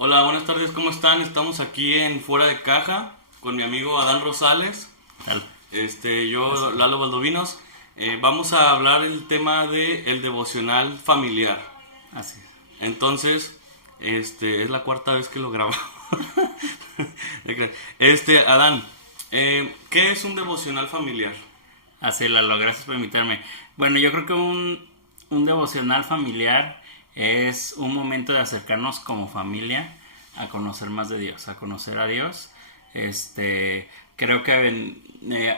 Hola, buenas tardes, ¿cómo están? Estamos aquí en Fuera de Caja con mi amigo Adán Rosales, Tal. yo Lalo Valdovinos. Vamos a hablar el tema de el devocional familiar. Así. Entonces, es la cuarta vez que lo grabamos. Adán, ¿qué es un devocional familiar? Así, Lalo, gracias por invitarme. Bueno, yo creo que un devocional familiar es un momento de acercarnos como familia a conocer más de Dios, a conocer a Dios. Creo que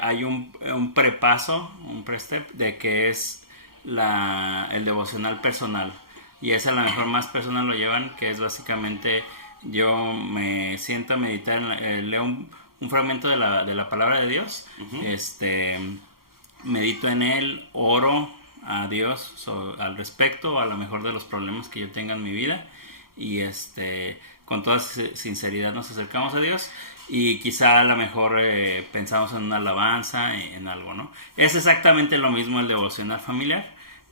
hay un prepaso, un prestep de que es el devocional personal. Y esa a lo mejor más personas lo llevan, que es básicamente yo me siento a meditar, leo un fragmento de la palabra de Dios, Ujú. medito en él, oro a Dios al respecto, a lo mejor de los problemas que yo tenga en mi vida, y con toda sinceridad nos acercamos a Dios y quizá a lo mejor pensamos en una alabanza, en algo, ¿no? Es exactamente lo mismo el devocional familiar,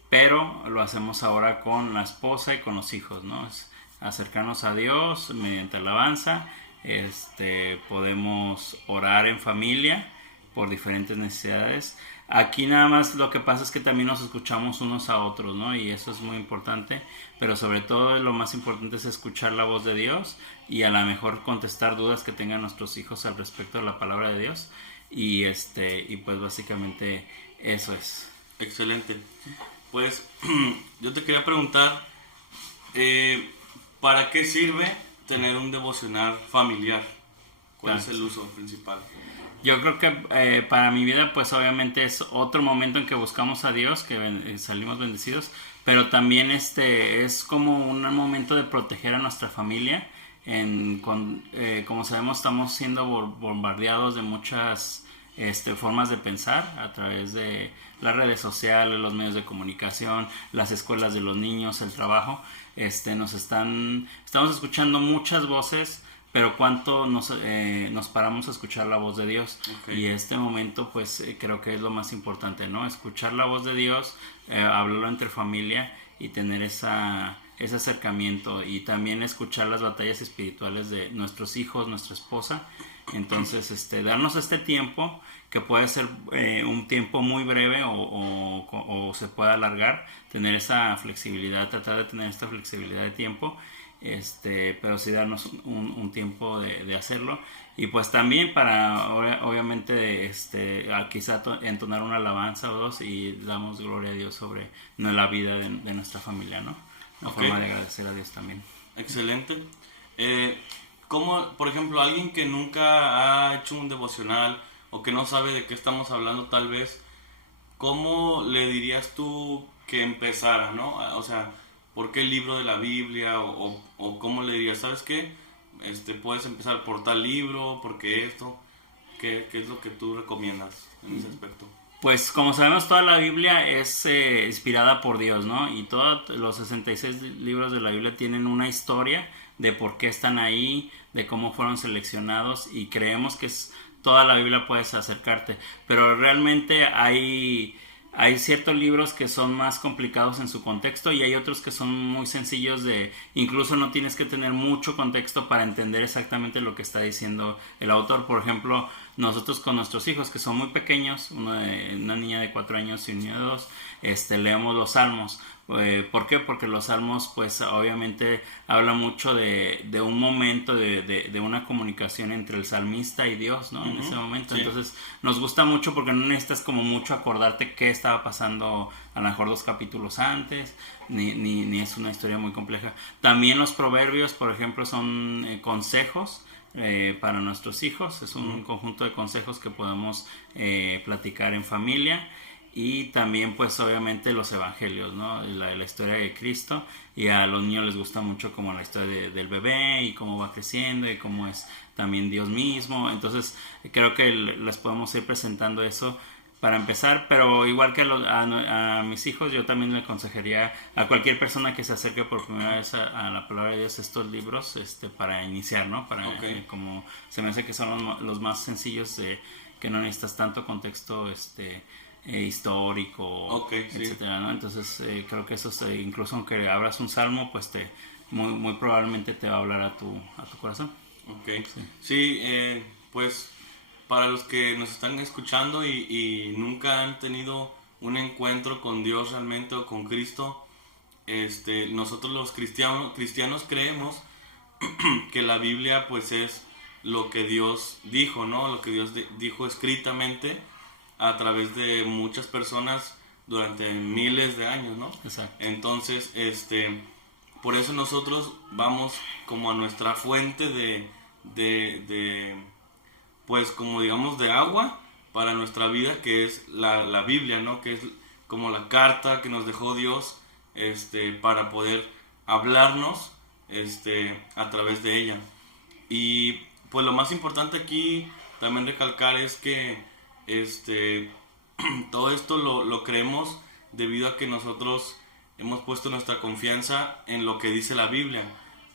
pero lo hacemos ahora con la esposa y con los hijos, ¿no? Es acercarnos a Dios mediante alabanza. Podemos orar en familia por diferentes necesidades. Aquí nada más lo que pasa es que también nos escuchamos unos a otros, ¿no? Y eso es muy importante, pero sobre todo lo más importante es escuchar la voz de Dios y a lo mejor contestar dudas que tengan nuestros hijos al respecto de la palabra de Dios. Y pues básicamente eso es. Excelente. Pues yo te quería preguntar, eh, ¿para qué sirve tener un devocional familiar? ¿Cuál Claro. es el uso principal? Yo creo que para mi vida pues obviamente es otro momento en que buscamos a Dios, que salimos bendecidos, pero también es como un momento de proteger a nuestra familia. Como sabemos estamos siendo bombardeados de muchas formas de pensar a través de las redes sociales, los medios de comunicación, las escuelas de los niños, el trabajo. Estamos escuchando muchas voces, pero cuánto nos paramos a escuchar la voz de Dios. Okay. Y este momento pues creo que es lo más importante, ¿no? Escuchar la voz de Dios, hablarlo entre familia y tener ese acercamiento, y también escuchar las batallas espirituales de nuestros hijos, nuestra esposa. Entonces darnos este tiempo, que puede ser un tiempo muy breve o se puede alargar, tener esa flexibilidad, tratar de tener esta flexibilidad de tiempo, pero sí darnos un tiempo de hacerlo. Y pues también para obviamente quizá entonar una alabanza o dos y damos gloria a Dios sobre la vida de nuestra familia, ¿no? Una Ok, forma de agradecer a Dios también. excelente. Eh, ¿Cómo, por ejemplo, alguien que nunca ha hecho un devocional o que no sabe de qué estamos hablando tal vez, cómo le dirías tú que empezara, ¿no? O sea, ¿por qué el libro de la Biblia? O cómo le dirías, ¿sabes qué? Puedes empezar por tal libro, porque esto. ¿Qué es lo que tú recomiendas en ese aspecto? Pues como sabemos, toda la Biblia es inspirada por Dios, ¿no? Y todos los 66 libros de la Biblia tienen una historia de por qué están ahí, de cómo fueron seleccionados, y creemos que toda la Biblia puedes acercarte. Pero realmente hay ciertos libros que son más complicados en su contexto y hay otros que son muy sencillos incluso no tienes que tener mucho contexto para entender exactamente lo que está diciendo el autor. Por ejemplo, nosotros con nuestros hijos que son muy pequeños, una niña de 4 años y un niño de 2, leemos los salmos. ¿Por qué? Porque los salmos pues obviamente habla mucho de un momento de una comunicación entre el salmista y Dios, ¿no? En ese momento. Sí. Entonces nos gusta mucho porque no necesitas como mucho acordarte qué estaba pasando a lo mejor 2 capítulos antes, ni es una historia muy compleja. También los proverbios, por ejemplo, son consejos para nuestros hijos. Es un conjunto de consejos que podemos platicar en familia. Y también pues obviamente los evangelios, ¿no? La historia de Cristo, y a los niños les gusta mucho como la historia del bebé y cómo va creciendo y cómo es también Dios mismo. Entonces creo que les podemos ir presentando eso para empezar, pero igual que a mis hijos, yo también le aconsejaría a cualquier persona que se acerque por primera vez a la palabra de Dios estos libros, para iniciar, ¿no? Para Ok. como se me hace que son los más sencillos, que no necesitas tanto contexto histórico, Ok, sí. etcétera, ¿no? Entonces creo que eso incluso aunque abras un salmo, pues muy probablemente te va a hablar a tu corazón. Ok, sí, pues para los que nos están escuchando y nunca han tenido un encuentro con Dios realmente o con Cristo, nosotros los cristianos creemos que la Biblia pues es lo que Dios dijo, ¿no? Lo que Dios dijo escritamente a través de muchas personas durante miles de años, ¿no? Exacto. Entonces, por eso nosotros vamos como a nuestra fuente de pues como digamos de agua para nuestra vida, que es la Biblia, ¿no? Que es como la carta que nos dejó Dios, para poder hablarnos, a través de ella. Y pues lo más importante aquí también recalcar es que, todo esto lo creemos debido a que nosotros hemos puesto nuestra confianza en lo que dice la Biblia,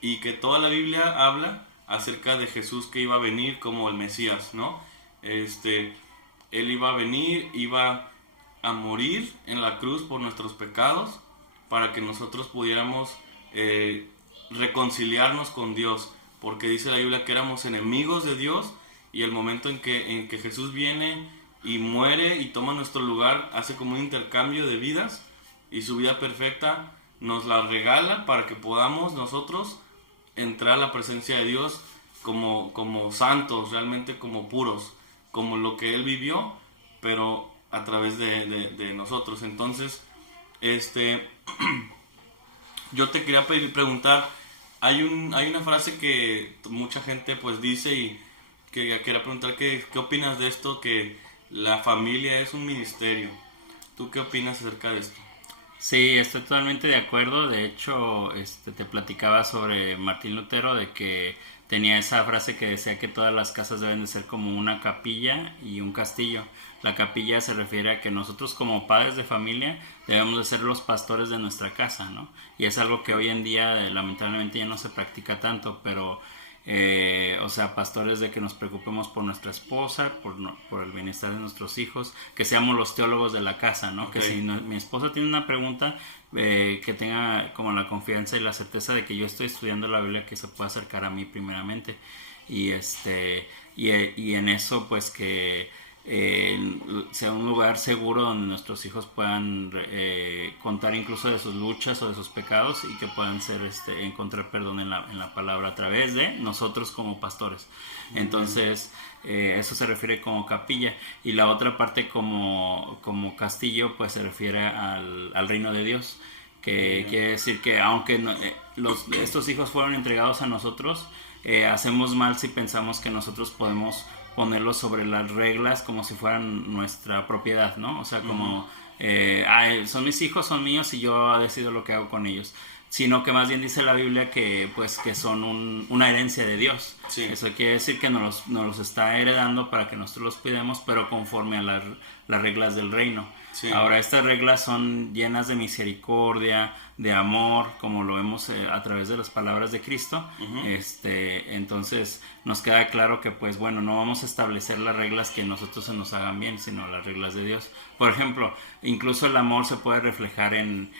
y que toda la Biblia habla acerca de Jesús que iba a venir como el Mesías, ¿no? Él iba a venir, iba a morir en la cruz por nuestros pecados para que nosotros pudiéramos reconciliarnos con Dios, porque dice la Biblia que éramos enemigos de Dios, y el momento en que Jesús viene y muere y toma nuestro lugar, hace como un intercambio de vidas, y su vida perfecta nos la regala para que podamos nosotros entrar a la presencia de Dios como santos, realmente como puros, como lo que Él vivió, pero a través de nosotros. Entonces, yo te quería preguntar, hay una frase que mucha gente pues dice, y que quería preguntar qué opinas de esto, que la familia es un ministerio. ¿Tú qué opinas acerca de esto? Sí, estoy totalmente de acuerdo. De hecho, te platicaba sobre Martín Lutero, de que tenía esa frase que decía que todas las casas deben de ser como una capilla y un castillo. La capilla se refiere a que nosotros como padres de familia debemos de ser los pastores de nuestra casa, ¿no? Y es algo que hoy en día lamentablemente ya no se practica tanto, pero o sea, pastores de que nos preocupemos por nuestra esposa, por el bienestar de nuestros hijos, que seamos los teólogos de la casa, ¿no? Okay. Que si mi esposa tiene una pregunta, que tenga como la confianza y la certeza de que yo estoy estudiando la Biblia, que se pueda acercar a mí primeramente, y y en eso pues que sea un lugar seguro donde nuestros hijos puedan contar incluso de sus luchas o de sus pecados, y que puedan ser encontrar perdón en la palabra a través de nosotros como pastores. Entonces eso se refiere como capilla, y la otra parte como castillo pues se refiere al reino de Dios, que quiere decir que aunque estos hijos fueron entregados a nosotros, hacemos mal si pensamos que nosotros podemos ponerlos sobre las reglas como si fueran nuestra propiedad, ¿no? O sea, como son mis hijos, son míos y yo decido lo que hago con ellos, sino que más bien dice la Biblia que pues que son una herencia de Dios. Sí. Eso quiere decir que nos los está heredando para que nosotros los cuidemos, pero conforme a las reglas del reino. Sí. Ahora, estas reglas son llenas de misericordia, de amor, como lo vemos a través de las palabras de Cristo. Entonces nos queda claro que pues bueno, no vamos a establecer las reglas que nosotros se nos hagan bien, sino las reglas de Dios. Por ejemplo, incluso el amor se puede reflejar en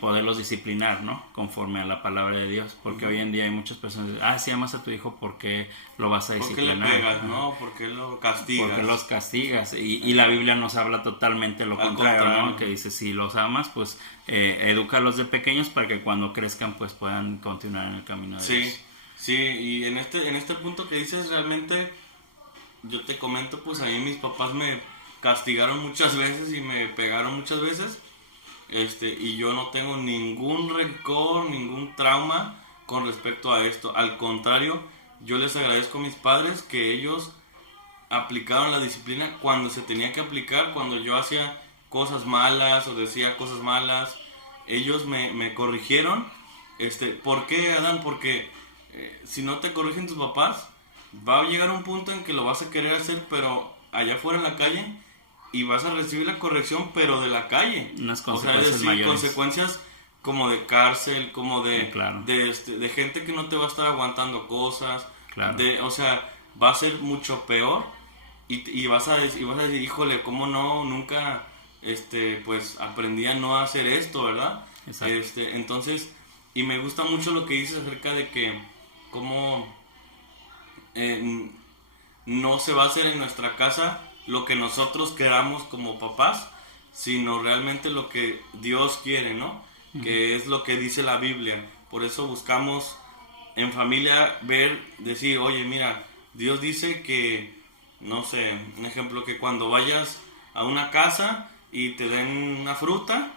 poderlos disciplinar, ¿no? Conforme a la palabra de Dios, porque hoy en día hay muchas personas que dicen, si amas a tu hijo, ¿por qué lo vas a disciplinar? ¿Por qué le pegas, no? ¿Por qué lo castigas? Porque los castigas, y la Biblia nos habla totalmente lo contrario, ¿no? Que dice, si los amas, pues edúcalos de pequeños para que cuando crezcan, pues puedan continuar en el camino de Dios. Sí, y en este punto que dices, realmente, yo te comento, pues a mí mis papás me castigaron muchas veces y me pegaron muchas veces, y yo no tengo ningún rencor, ningún trauma con respecto a esto. Al contrario, yo les agradezco a mis padres que ellos aplicaron la disciplina cuando se tenía que aplicar. Cuando yo hacía cosas malas o decía cosas malas, ellos me corrigieron. ¿Por qué, Adán? Porque si no te corrigen tus papás, va a llegar un punto en que lo vas a querer hacer, pero allá afuera en la calle, y vas a recibir la corrección, pero de la calle. Unas consecuencias, o sea, es decir, consecuencias como de cárcel, como de gente que no te va a estar aguantando cosas. Claro. O sea, va a ser mucho peor, y vas a decir, híjole, ¿cómo no? Nunca pues aprendí a no hacer esto, ¿verdad? Exacto. Entonces, Y me gusta mucho lo que dices acerca de que cómo no se va a hacer en nuestra casa lo que nosotros queramos como papás, sino realmente lo que Dios quiere, ¿no? Que es lo que dice la Biblia. Por eso buscamos en familia decir, oye, mira, Dios dice que, no sé, un ejemplo, que cuando vayas a una casa y te den una fruta,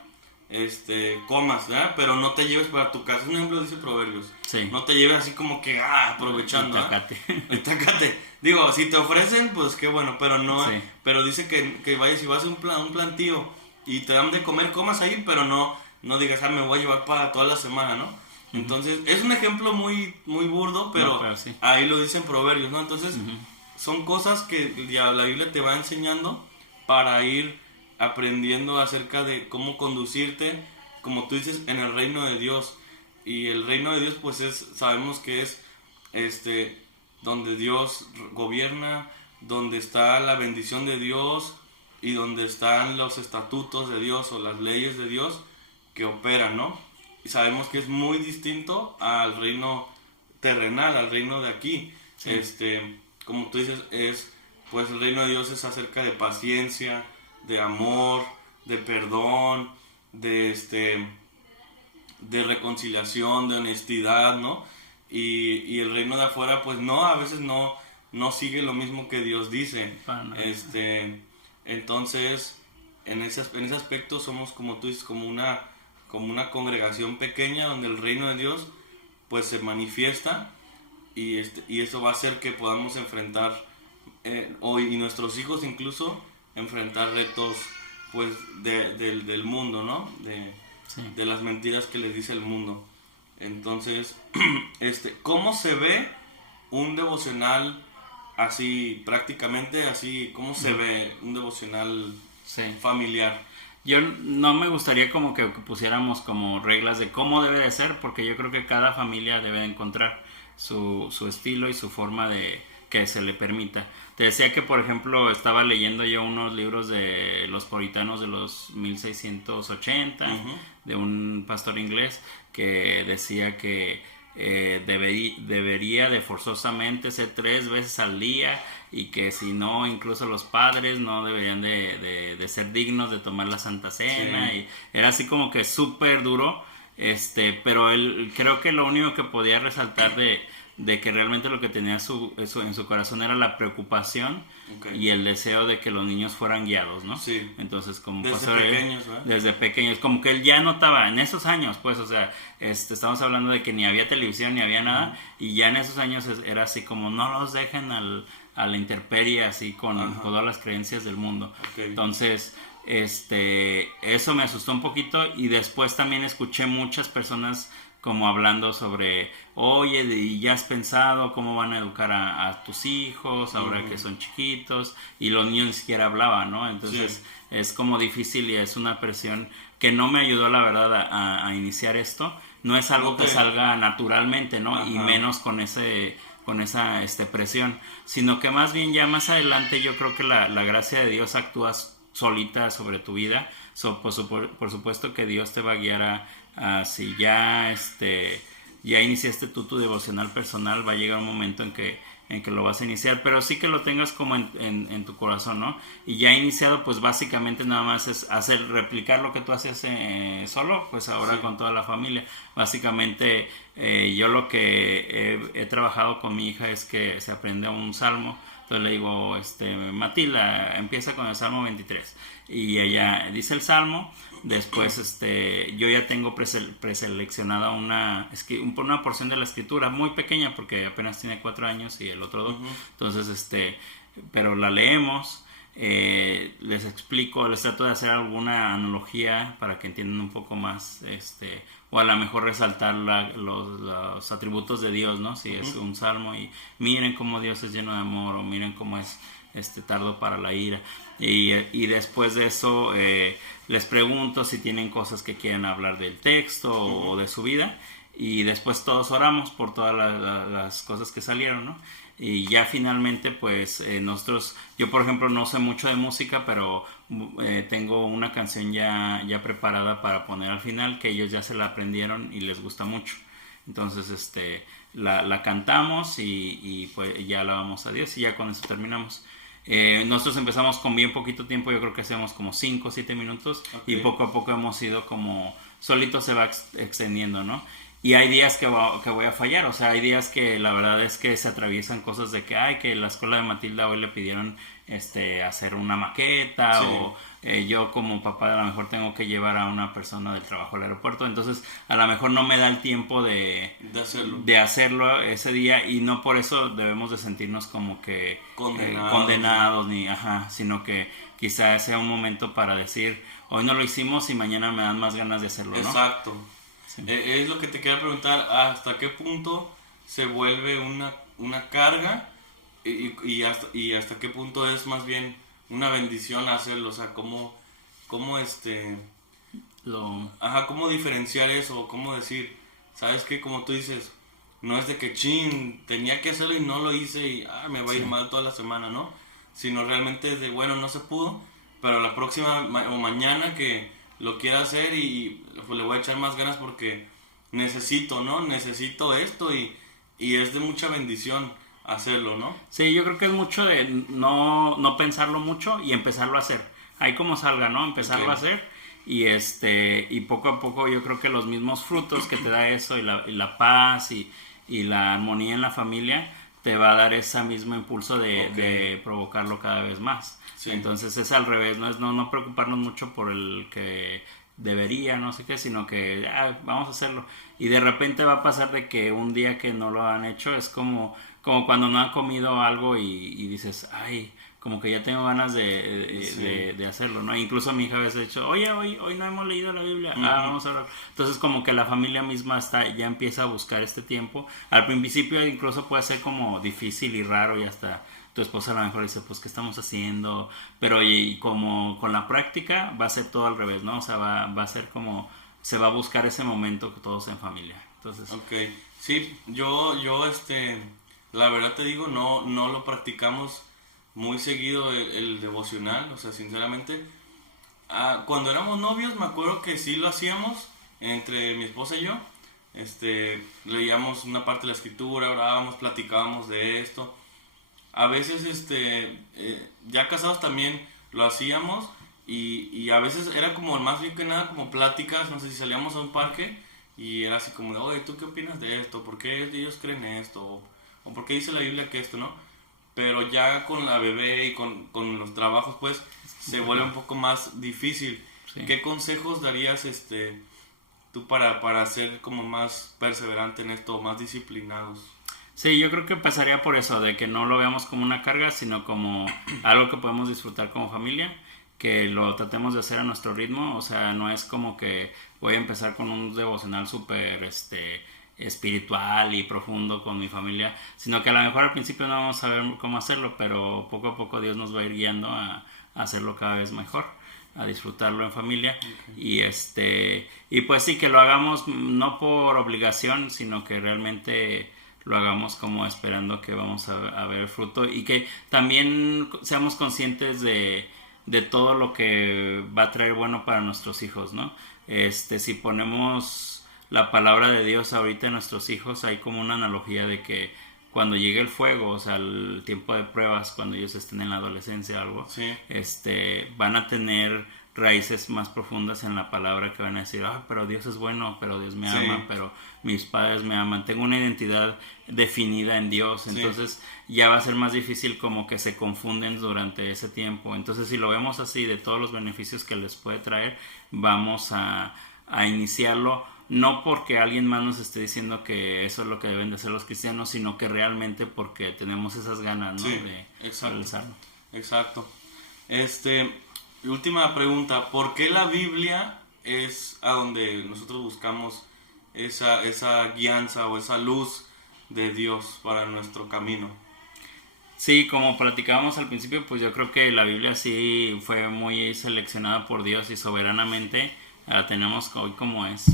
comas, ¿verdad? Pero no te lleves para tu casa. Un ejemplo dice Proverbios. Sí. No te lleves así como que, aprovechando. El tacate. Digo, si te ofrecen, pues qué bueno, pero no. Sí. Pero dice que vayas, si vas a un plantío y te dan de comer, comas ahí, pero no digas, me voy a llevar para toda la semana, ¿no? Entonces, es un ejemplo muy, muy burdo, pero sí. Ahí lo dicen Proverbios, ¿no? Entonces, son cosas que ya la Biblia te va enseñando para ir aprendiendo acerca de cómo conducirte, como tú dices, en el reino de Dios. Y el reino de Dios, pues sabemos que es donde Dios gobierna, donde está la bendición de Dios y donde están los estatutos de Dios o las leyes de Dios que operan, ¿no? Y sabemos que es muy distinto al reino terrenal, al reino de aquí. Sí. Como tú dices, pues el reino de Dios es acerca de paciencia, de amor, de perdón, de reconciliación, de honestidad, ¿no? Y el reino de afuera, pues a veces no sigue lo mismo que Dios dice. Entonces, en ese aspecto somos, como tú dices, como una congregación pequeña donde el reino de Dios pues se manifiesta y eso va a hacer que podamos enfrentar hoy y nuestros hijos incluso enfrentar retos pues del mundo, ¿no? De las mentiras que les dice el mundo. Entonces, ¿cómo se ve un devocional así prácticamente así? ¿Cómo se ve un devocional familiar? Yo no me gustaría como que pusiéramos como reglas de cómo debe de ser, porque yo creo que cada familia debe encontrar su estilo y su forma de que se le permita. Te decía que, por ejemplo, estaba leyendo yo unos libros de los puritanos de los 1680, de un pastor inglés que decía que debería de forzosamente ser 3 veces al día y que si no, incluso los padres no deberían de ser dignos de tomar la Santa Cena. Sí. Y era así como que súper duro, pero él creo que lo único que podía resaltar de que realmente lo que tenía en su corazón era la preocupación y el deseo de que los niños fueran guiados, ¿no? Sí. Entonces, como desde pequeños, como que él ya notaba en esos años, pues, o sea, estamos hablando de que ni había televisión ni había nada, y ya en esos años era así como no los dejen a la intemperie, así con todas las creencias del mundo. Entonces, eso me asustó un poquito, y después también escuché muchas personas como hablando sobre, oye, ¿y ya has pensado cómo van a educar a tus hijos ahora que son chiquitos? Y los niños ni siquiera hablaban, ¿no? Entonces es como difícil y es una presión que no me ayudó, la verdad, a iniciar esto. No es algo que salga naturalmente, ¿no? Y menos con esa presión, sino que más bien ya más adelante yo creo que la gracia de Dios actúa solita sobre tu vida. Por supuesto que Dios te va a guiar si ya iniciaste tu devocional personal, va a llegar un momento en que lo vas a iniciar, pero sí que lo tengas como en tu corazón, ¿no? Y ya iniciado, pues básicamente nada más es replicar lo que tú hacías solo, pues ahora con toda la familia. Básicamente yo lo que he trabajado con mi hija es que se aprende un salmo. Entonces le digo, Matilda, empieza con el Salmo 23. Y ella dice el Salmo. Después yo ya tengo preseleccionada una porción de la escritura muy pequeña porque apenas tiene 4 años y el otro 2. Entonces, pero la leemos, les explico, les trato de hacer alguna analogía para que entiendan un poco más, o a lo mejor resaltar los atributos de Dios, ¿no? Si es un salmo y miren cómo Dios es lleno de amor, o miren cómo es tardo para la ira. Y después de eso les pregunto si tienen cosas que quieren hablar del texto o de su vida, y después todos oramos por todas las cosas que salieron, ¿no? Y ya finalmente pues nosotros, yo por ejemplo no sé mucho de música, pero tengo una canción ya preparada para poner al final, que ellos ya se la aprendieron y les gusta mucho. Entonces la cantamos y pues ya alabamos a Dios y ya con eso terminamos. Nosotros empezamos con bien poquito tiempo, yo creo que hacemos como 5 o 7 minutos, okay. Y poco a poco hemos ido como solito se va extendiendo, ¿no? Y hay días que voy a fallar, o sea, hay días que la verdad es que se atraviesan cosas de que la escuela de Matilda hoy le pidieron hacer una maqueta, sí. O yo como papá a lo mejor tengo que llevar a una persona del trabajo al aeropuerto, entonces a lo mejor no me da el tiempo de hacerlo ese día, y no por eso debemos de sentirnos como que condenados sino que quizá sea un momento para decir, hoy no lo hicimos y mañana me dan más ganas de hacerlo, ¿no? Exacto. Sí. Es lo que te quería preguntar, ¿hasta qué punto se vuelve una carga y hasta qué punto es más bien una bendición hacerlo? O sea, ¿cómo diferenciar eso? ¿Cómo decir, sabes qué? Como tú dices, no es de que tenía que hacerlo y no lo hice y me va a ir mal toda la semana, ¿no? Sino realmente es de, bueno, no se pudo, pero la próxima o mañana que lo quiero hacer y pues le voy a echar más ganas porque necesito esto y es de mucha bendición hacerlo, ¿no? Sí, yo creo que es mucho de no pensarlo mucho y empezarlo a hacer. Ahí como salga, ¿no? Empezarlo a hacer y poco a poco yo creo que los mismos frutos que te da eso y la paz y la armonía en la familia te va a dar ese mismo impulso de provocarlo cada vez más. Sí. Entonces es al revés, no preocuparnos mucho por el que debería, no sé qué, sino que vamos a hacerlo. Y de repente va a pasar de que un día que no lo han hecho es como cuando no han comido algo y dices, como que ya tengo ganas de hacerlo, ¿no? Incluso mi hija a veces ha dicho, oye, hoy no hemos leído la Biblia, vamos a hablar. Entonces como que la familia misma ya empieza a buscar este tiempo. Al principio incluso puede ser como difícil y raro y hasta tu esposa a lo mejor dice, pues, ¿qué estamos haciendo? Pero y como con la práctica va a ser todo al revés, ¿no? O sea, va a ser como, se va a buscar ese momento todos en familia. Entonces, okay. Sí, yo la verdad te digo, no lo practicamos muy seguido el devocional, o sea, sinceramente, cuando éramos novios me acuerdo que sí lo hacíamos entre mi esposa y yo, leíamos una parte de la escritura, orábamos, platicábamos de esto. A veces ya casados también lo hacíamos y a veces era como más bien que nada como pláticas, no sé si salíamos a un parque y era así como de, oye, ¿tú qué opinas de esto? ¿Por qué ellos creen esto? ¿O por qué dice la Biblia que esto, no? Pero ya con la bebé y con los trabajos pues se vuelve un poco más difícil. Sí. ¿Qué consejos darías tú para ser como más perseverante en esto, más disciplinados? Sí, yo creo que pasaría por eso, de que no lo veamos como una carga, sino como algo que podemos disfrutar como familia, que lo tratemos de hacer a nuestro ritmo, o sea, no es como que voy a empezar con un devocional súper espiritual y profundo con mi familia, sino que a lo mejor al principio no vamos a saber cómo hacerlo, pero poco a poco Dios nos va a ir guiando a hacerlo cada vez mejor, a disfrutarlo en familia. Okay. Y pues sí, que lo hagamos no por obligación, sino que realmente lo hagamos como esperando que vamos a ver fruto y que también seamos conscientes de todo lo que va a traer bueno para nuestros hijos, ¿no? Si ponemos la palabra de Dios ahorita en nuestros hijos, hay como una analogía de que cuando llegue el fuego, o sea, el tiempo de pruebas, cuando ellos estén en la adolescencia o algo, sí. Van a tener raíces más profundas en la palabra, que van a decir, pero Dios es bueno, pero Dios me ama, pero mis padres me aman, tengo una identidad definida en Dios, entonces ya va a ser más difícil como que se confunden durante ese tiempo. Entonces si lo vemos así, de todos los beneficios que les puede traer, vamos a iniciarlo, no porque alguien más nos esté diciendo que eso es lo que deben de hacer los cristianos, sino que realmente porque tenemos esas ganas, ¿no? De realizarlo. Exacto. Última pregunta, ¿por qué la Biblia es a donde nosotros buscamos esa guianza o esa luz de Dios para nuestro camino? Sí, como platicábamos al principio, pues yo creo que la Biblia sí fue muy seleccionada por Dios y soberanamente la tenemos hoy como es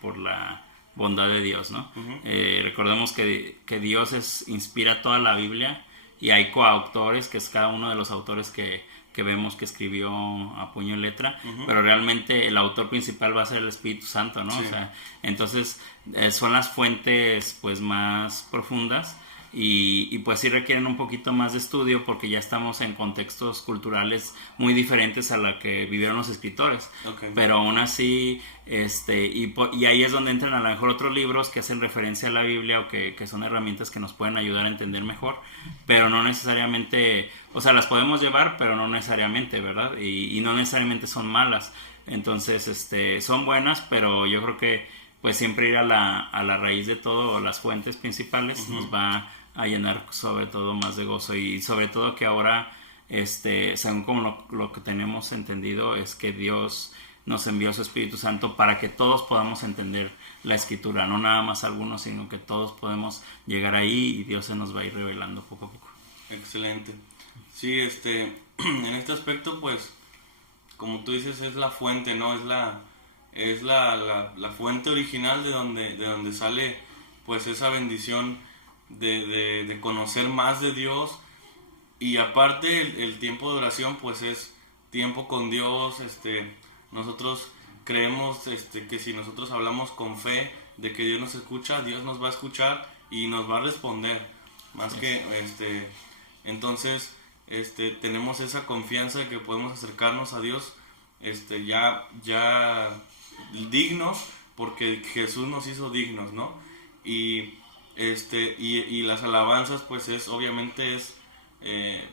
por la bondad de Dios, ¿no? Ujú. Recordemos que Dios inspira toda la Biblia y hay coautores, que es cada uno de los autores que vemos que escribió a puño y letra, pero realmente el autor principal va a ser el Espíritu Santo, ¿no? Sí. O sea, entonces son las fuentes pues más profundas y pues sí requieren un poquito más de estudio porque ya estamos en contextos culturales muy diferentes a la que vivieron los escritores. Okay. Pero aún así y ahí es donde entran a lo mejor otros libros que hacen referencia a la Biblia o que son herramientas que nos pueden ayudar a entender mejor, pero no necesariamente, o sea, las podemos llevar, pero no necesariamente, ¿verdad? Y no necesariamente son malas. Entonces, son buenas, pero yo creo que pues siempre ir a la raíz de todo, las fuentes principales, nos va a llenar sobre todo más de gozo, y sobre todo que ahora, según como lo que tenemos entendido, es que Dios nos envió su Espíritu Santo para que todos podamos entender la Escritura, no nada más algunos, sino que todos podemos llegar ahí y Dios se nos va a ir revelando poco a poco. Excelente. Sí, en este aspecto, pues, como tú dices, es la fuente, ¿no? Es la fuente original de donde sale, pues, esa bendición de conocer más de Dios. Y aparte, el tiempo de oración, pues, es tiempo con Dios. Nosotros creemos, que si nosotros hablamos con fe de que Dios nos escucha, Dios nos va a escuchar y nos va a responder. Más que, entonces, tenemos esa confianza de que podemos acercarnos a Dios, ya dignos, porque Jesús nos hizo dignos, ¿no? Y las alabanzas, pues obviamente es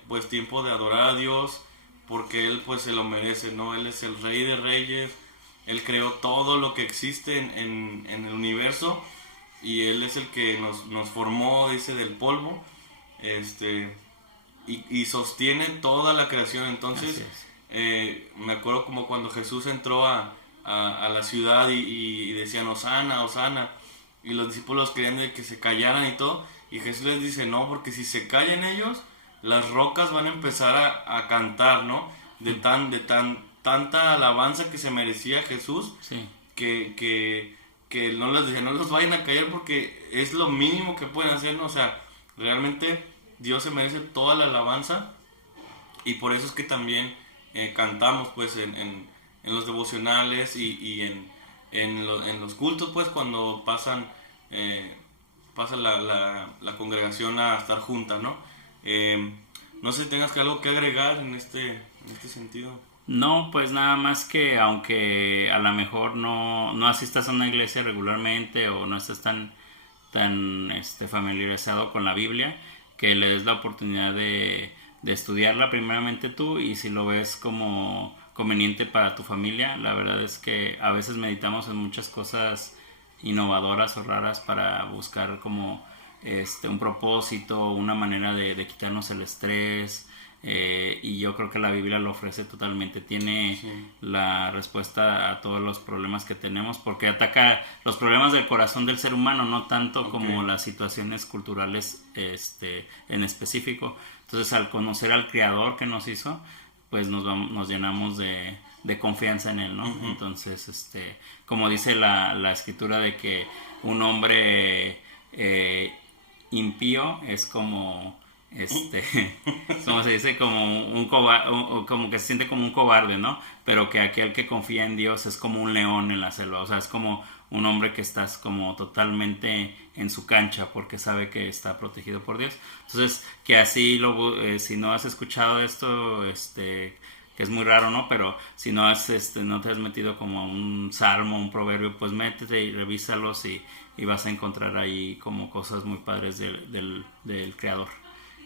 pues tiempo de adorar a Dios, porque Él pues se lo merece, ¿no? Él es el Rey de Reyes, Él creó todo lo que existe en el universo, y Él es el que nos formó, dice, del polvo, y sostiene toda la creación. Entonces, me acuerdo como cuando Jesús entró a la ciudad y decían Hosana, Hosana, y los discípulos querían de que se callaran y todo, y Jesús les dice no, porque si se callan ellos, las rocas van a empezar a cantar, ¿no? De tanta alabanza que se merecía Jesús, Sí. que no les decía, no los vayan a callar porque es lo mínimo que pueden hacer, ¿no? O sea, realmente Dios se merece toda la alabanza, y por eso es que también cantamos, pues, en los devocionales y en los cultos, pues, cuando pasa la congregación a estar junta, ¿no? No sé si tengas algo que agregar en este sentido. No, pues nada más que aunque a lo mejor no asistas a una iglesia regularmente o no estés tan familiarizado con la Biblia, que le des la oportunidad de estudiarla primeramente tú, y si lo ves como conveniente para tu familia. La verdad es que a veces meditamos en muchas cosas innovadoras o raras para buscar como un propósito, una manera de quitarnos el estrés, y yo creo que la Biblia lo ofrece totalmente, tiene la respuesta a todos los problemas que tenemos, porque ataca los problemas del corazón del ser humano, no tanto como las situaciones culturales en específico. Entonces, al conocer al Creador que nos hizo, pues nos llenamos de confianza en Él, ¿no? Entonces, como dice la escritura, de que un hombre impío es como como se dice, como un cobarde, como que se siente como un cobarde, ¿no? Pero que aquel que confía en Dios es como un león en la selva. O sea, es como un hombre que estás como totalmente en su cancha porque sabe que está protegido por Dios. Entonces, que así si no has escuchado esto, que es muy raro, ¿no? Pero si no no te has metido como a un salmo, un proverbio, pues métete y revísalos, y vas a encontrar ahí como cosas muy padres del Creador.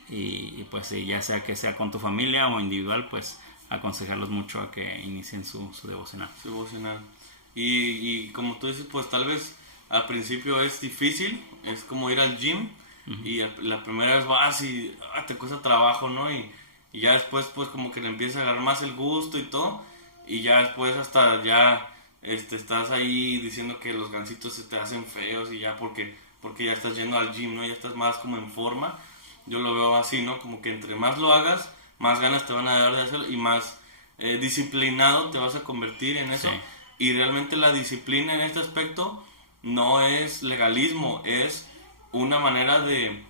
Y pues ya sea que sea con tu familia o individual, pues aconsejarlos mucho a que inicien su devocional. Su devocional. Y como tú dices, pues tal vez al principio es difícil, es como ir al gym, y la primera vez vas y te cuesta trabajo, ¿no? Y ya después pues como que le empieza a agarrar más el gusto y todo, y ya después hasta ya estás ahí diciendo que los gancitos se te hacen feos, y ya porque ya estás yendo al gym, ¿no? Ya estás más como en forma. Yo lo veo así, ¿no? Como que entre más lo hagas, más ganas te van a dar de hacerlo, y más disciplinado te vas a convertir en eso. Sí. Y realmente la disciplina en este aspecto no es legalismo, es una manera de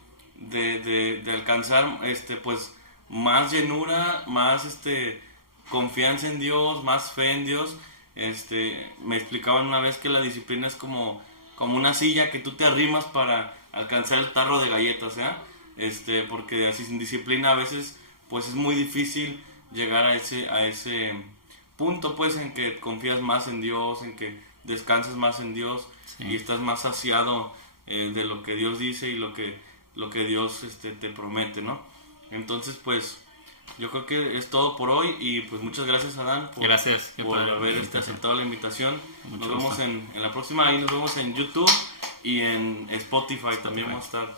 alcanzar pues más llenura, más confianza en Dios, más fe en Dios. Me explicaban una vez que la disciplina es como una silla que tú te arrimas para alcanzar el tarro de galletas, ¿ya? Porque así sin disciplina a veces pues es muy difícil llegar a ese punto, pues, en que confías más en Dios, en que descansas más en Dios, Sí. y estás más saciado de lo que Dios dice y lo que Dios te promete, ¿no? Entonces, pues, yo creo que es todo por hoy, y pues muchas gracias, Adán, Gracias por la haber invitación. aceptado la invitación. Mucho Nos vemos gusto. en la próxima, ahí nos vemos en YouTube y en Spotify también vamos a estar.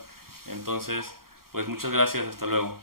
Entonces, pues muchas gracias, hasta luego.